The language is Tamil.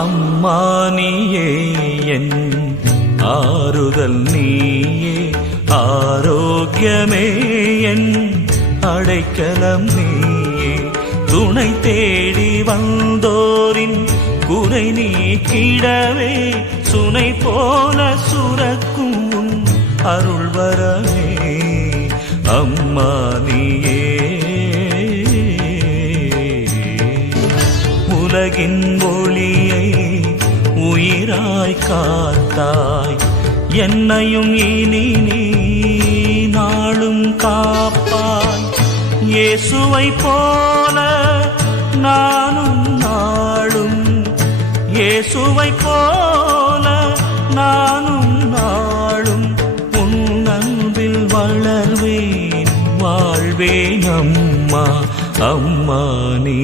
அம்மா நீயே என் ஆறுதல், நீயே ஆரோக்கியமே என் அடைக்கலம், நீயே துணை தேடி வந்தோரின் குறை நீக்கிடவே சுனை போல சுரக்கும் உன் அருள்வரமே. அம்மா நீயே உலகின் ஒளியை உயிராய் காத்தாய், என்னையும் இனி நீ நாளும் காப்பாய். இயேசுவை போல நானும் நாளும், இயேசுவை போல நானும் நாளும் உன் அன்பில் வளர்வேன் வாழ்வேன். அம்மா அம்மா நீ